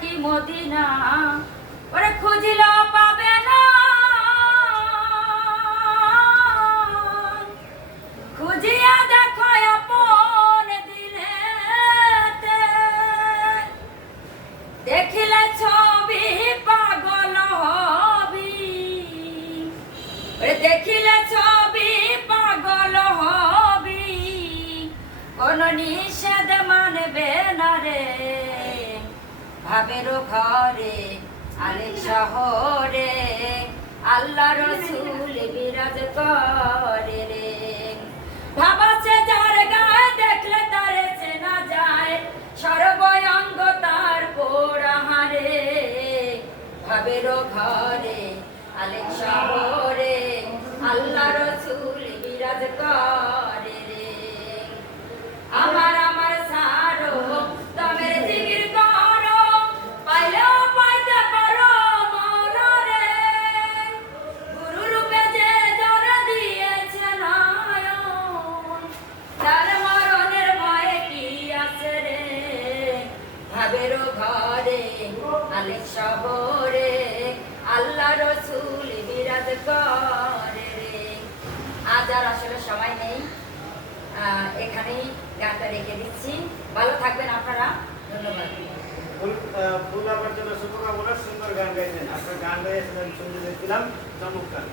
কি মদিনা ওরে খুঁজিলেও পাবে না, খুঁজিয়া দেখো আপন দিলেতে, দেখিলে ছবি পাগল হবি, ওরে দেখিলে ছবি পাগল হবি, কোন নিষেধ মানবে না রে, ভাবেরও ঘরে আরেক শহরে আল্লাহ রসুল বিরাজ করে রে। ভাবাছে যার গায়ে দেখলে তারে চেনা যায়, সর্বঙ্গ তার পোড়াহারে, ভাবেরও ঘরে আরেক শহরে আল্লাহ রসুল বিরাজ করে রে। আমার আমার সারো তমের জিকির করো, পাইলেও পাইতে পারো মৌলা রে, গুরু রূপে যে জ্বর দিয়েছে নয়ন, তার মরণের ভয়ে কি আছে রে, ভাবেরও ঘরে আলেক শহরে আল্লাহ রসুল বিরাজ করে রে। আজ আর আসলে সময় নেই, এখানেই গানটা রেখে দিচ্ছি। ভালো থাকবেন আপনারা, ধন্যবাদ। ফুল আবার জন্য শুভকামনা, সুন্দর গান গাইছেন, আপনার গান গাইছেন শুনতে দেখছিলাম, চমৎকার।